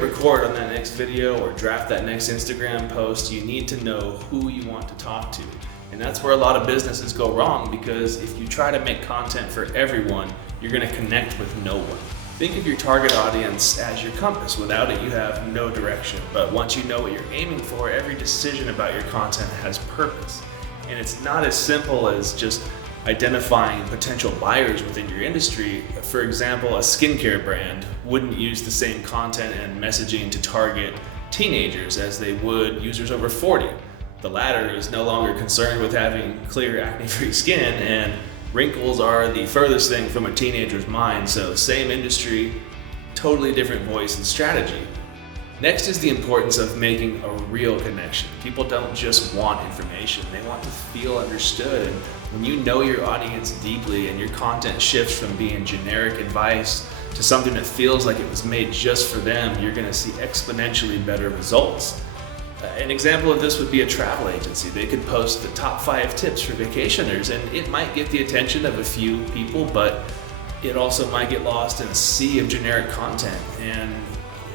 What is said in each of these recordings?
hit record on that next video or draft that next Instagram post, you need to know who you want to talk to. And that's where a lot of businesses go wrong, because if you try to make content for everyone, you're going to connect with no one. Think of your target audience as your compass. Without it, you have no direction. But once you know what you're aiming for, every decision about your content has purpose. And it's not as simple as just identifying potential buyers within your industry. For example, a skincare brand wouldn't use the same content and messaging to target teenagers as they would users over 40. The latter is no longer concerned with having clear acne-free skin, and wrinkles are the furthest thing from a teenager's mind, so same industry, totally different voice and strategy. Next is the importance of making a real connection. People don't just want information, they want to feel understood. And when you know your audience deeply and your content shifts from being generic advice to something that feels like it was made just for them, you're gonna see exponentially better results. An example of this would be a travel agency. They could post the top 5 tips for vacationers, and it might get the attention of a few people, but it also might get lost in a sea of generic content. And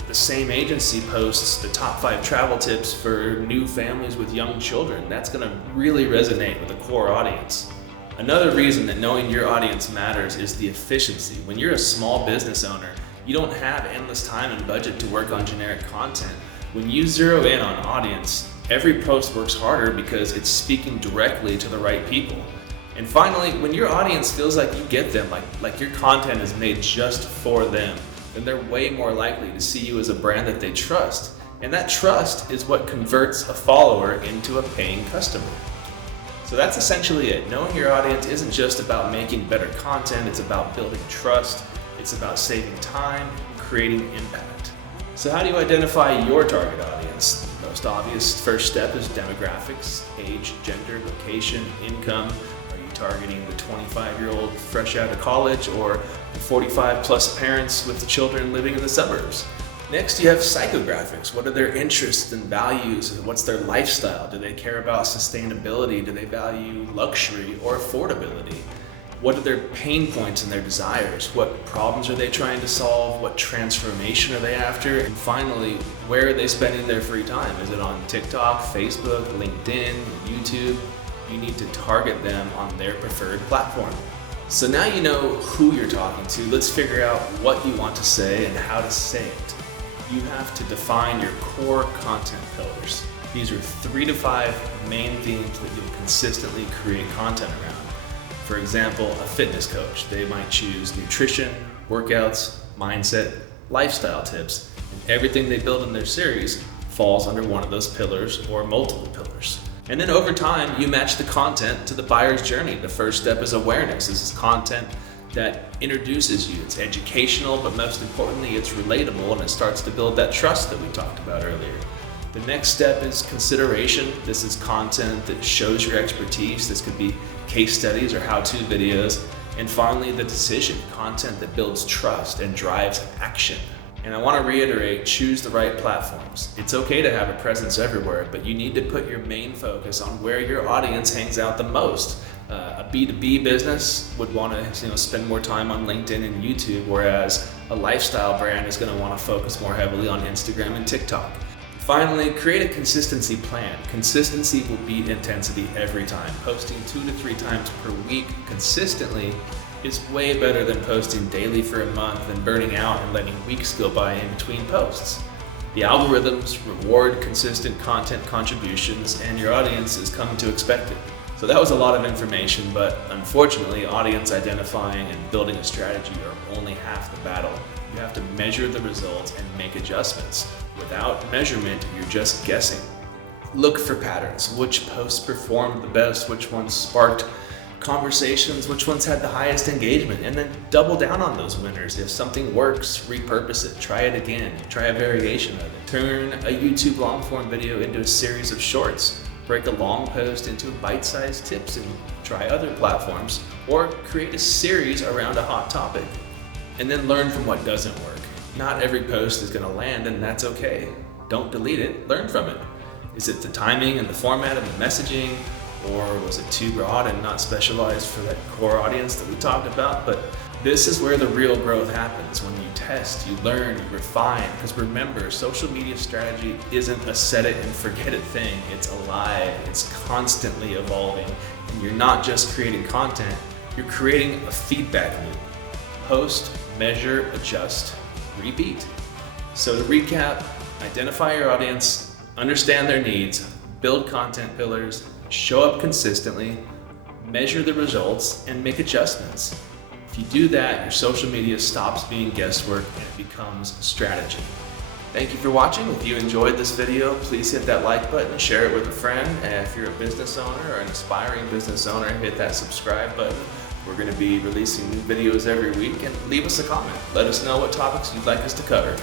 the same agency posts the top 5 travel tips for new families with young children. That's going to really resonate with the core audience. Another reason that knowing your audience matters is the efficiency. When you're a small business owner, you don't have endless time and budget to work on generic content. When you zero in on audience, every post works harder because it's speaking directly to the right people. And finally, when your audience feels like you get them, like your content is made just for them, then they're way more likely to see you as a brand that they trust. And that trust is what converts a follower into a paying customer. So that's essentially it. Knowing your audience isn't just about making better content, it's about building trust, it's about saving time, creating impact. So how do you identify your target audience? The most obvious first step is demographics: age, gender, location, income. Are you targeting the 25-year-old fresh out of college, or the 45-plus parents with the children living in the suburbs? Next, you have psychographics. What are their interests and values? What's their lifestyle? Do they care about sustainability? Do they value luxury or affordability? What are their pain points and their desires? What problems are they trying to solve? What transformation are they after? And finally, where are they spending their free time? Is it on TikTok, Facebook, LinkedIn, YouTube? You need to target them on their preferred platform. So now you know who you're talking to. Let's figure out what you want to say and how to say it. You have to define your core content pillars. These are 3 to 5 main themes that you'll consistently create content around. For example, a fitness coach, they might choose nutrition, workouts, mindset, lifestyle tips, and everything they build in their series falls under one of those pillars or multiple pillars. And then over time, you match the content to the buyer's journey. The first step is awareness. This is content that introduces you. It's educational, but most importantly, it's relatable, and it starts to build that trust that we talked about earlier. The next step is consideration. This is content that shows your expertise. This could be case studies or how-to videos. And finally, the decision, content that builds trust and drives action. And I want to reiterate, choose the right platforms. It's okay to have a presence everywhere, but you need to put your main focus on where your audience hangs out the most. A B2B business would want to spend more time on LinkedIn and YouTube, whereas a lifestyle brand is going to want to focus more heavily on Instagram and TikTok. Finally, create a consistency plan. Consistency will beat intensity every time. Posting 2 to 3 times per week consistently is way better than posting daily for a month and burning out and letting weeks go by in between posts. The algorithms reward consistent content contributions, and your audience is coming to expect it. So that was a lot of information, but unfortunately, audience identifying and building a strategy are only half the battle. You have to measure the results and make adjustments. Without measurement, you're just guessing. Look for patterns. Which posts performed the best? Which ones sparked conversations? Which ones had the highest engagement? And then double down on those winners. If something works, repurpose it. Try it again. Try a variation of it. Turn a YouTube long form video into a series of shorts. Break a long post into bite-sized tips and try other platforms. Or create a series around a hot topic. And then learn from what doesn't work. Not every post is going to land, and that's okay. Don't delete it, learn from it. Is it the timing and the format and the messaging, or was it too broad and not specialized for that core audience that we talked about? But This is where the real growth happens, when you test, you learn, you refine. Because remember, social media strategy isn't a set it and forget it thing. It's alive, it's constantly evolving. And you're not just creating content, you're creating a feedback loop. Post, measure, adjust, repeat. So to recap, identify your audience, understand their needs, build content pillars, show up consistently, measure the results, and make adjustments. If you do that, your social media stops being guesswork and it becomes strategy. Thank you for watching. If you enjoyed this video, please hit that like button and share it with a friend. And if you're a business owner or an aspiring business owner, hit that subscribe button. We're going to be releasing new videos every week, and leave us a comment. Let us know what topics you'd like us to cover.